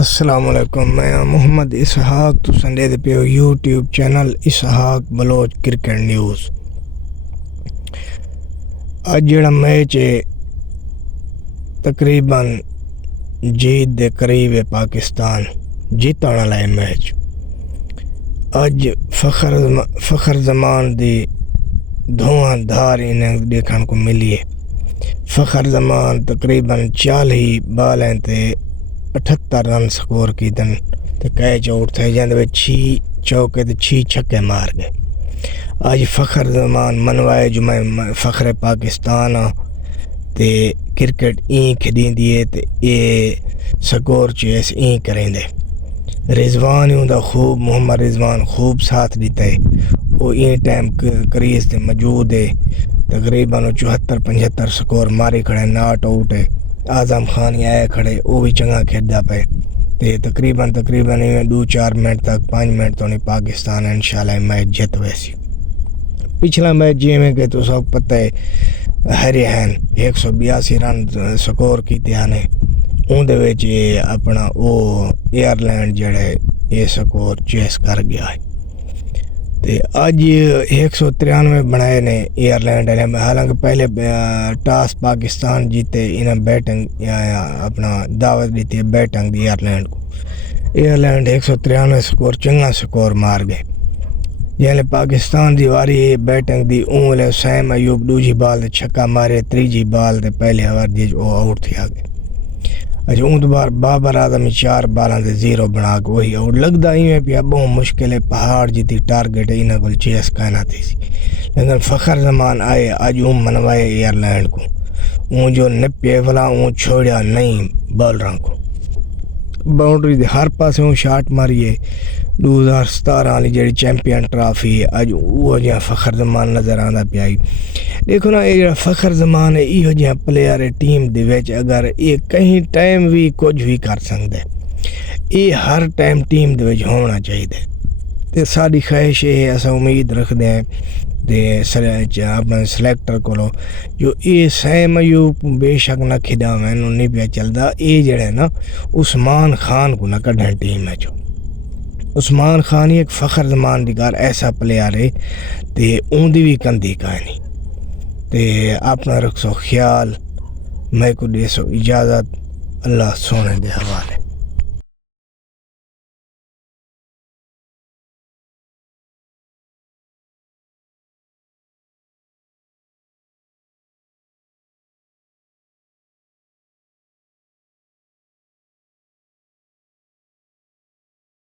السلام علیکم، میں محمد اسحاق تو سنڈے دے پیو یوٹیوب چینل اسحاق بلوچ کرکٹ نیوز۔ اج جڑا میچ ہے تقریباً جیت دے قریب ہے، پاکستان جیتن والا ہے میچ۔ اج فخر زمان دی دھواں دھار انہیں دیکھن کو ملی ہے۔ فخر زمان تقریباً 40 بالیں تے 78 رن سکور کیتن تے کیچ آؤٹ تھے، جاندے وچ 6 چوکے تے 6 چھکے مار گئے۔ آج فخر زمان منوائے جو میں فخر پاکستان تے کرکٹ این کھدین دیئے تے اے سکور چیس این کریں دے۔ رضوان ہوں دا خوب، محمد رضوان خوب ساتھ دیتا ہے، وہ این ٹائم کریز تے موجود ہے۔ تقریباً 74-75 سکور ماری کھڑے، ناٹ آؤٹ ہے۔ اعظم خان آئے کھڑے، وہ بھی چنگا کھیلدا پے تے تقریباً 2-4 منٹ تک 5 منٹ تو نہیں پاکستان انشاءاللہ میچ جیت ویسی۔ پچھلا میچ جی میں کہ تو سب پتہ ہے ہری ہین 182 رن سکور کیتے ہیں، اون دے وچ اپنا او ایئرلینڈ جڑے یہ سکور چیس کر گیا ہے تے اج 193 بنائے نے ایئرلینڈ نے۔ حالانکہ پہلے ٹاس پاکستان جیتے، انہیں بیٹنگ اپنا دعوت دیتی ہے بیٹنگ دی ایئرلینڈ کو۔ ایئرلینڈ 193 سکور چنگا سکور مار گئے، یعنی پاکستان دی واری بیٹنگ دی اون سیم ایوب دوجی بال دے چھکا مارے، تیجی بال دے پہلے اوور دی وہ آؤٹ تھی آگے۔ اچھا اون بار بابر اعظم 4 بالاں دے 0 بنا کے وہی آؤٹ لگدا ہی میں پیا بہت مشکل ہے، پہاڑ جیتی ٹارگیٹ ہے انہاں کول چیس کہنا تھی سی، لیکن فخر زمان آئے اج اون منوائے ایئرلینڈ کو، اون جو نپے والا اون چھوڑیا نہیں بالراں کو، باؤنڈری دے ہر پاسے اون شاٹ ماریے۔ 2017 والی جڑی چیمپئن ٹرافی ہے اج وہ جہاں فخر زمان نظر آندا پیا۔ دیکھو نا یہ جڑا فخر زمان ہے یہ جہاں پلیئر ہے ٹیم دے وچ، اگر یہ کہیں ٹائم بھی کچھ بھی کر سکتے، یہ ہر ٹائم ٹیم دے وچ ہونا چاہیے تے ساری خواہش ہے، اساں امید رکھتے ہیں تے اپنے سلیکٹر کولو جو یہ سیم ایوب بے شک نہ کھدا مینوں نہیں پیا چلدا، یہ جڑے نا عثمان خان کو نہ کڈھن ٹیم ہے۔ جو عثمان خان ایک فخر زمان دی گار ایسا پلیئر ہے تے اون دی بھی کندی کہانی تے اپنا رکھو خیال، میں کو دے سو اجازت، اللہ سونے دے حوالے۔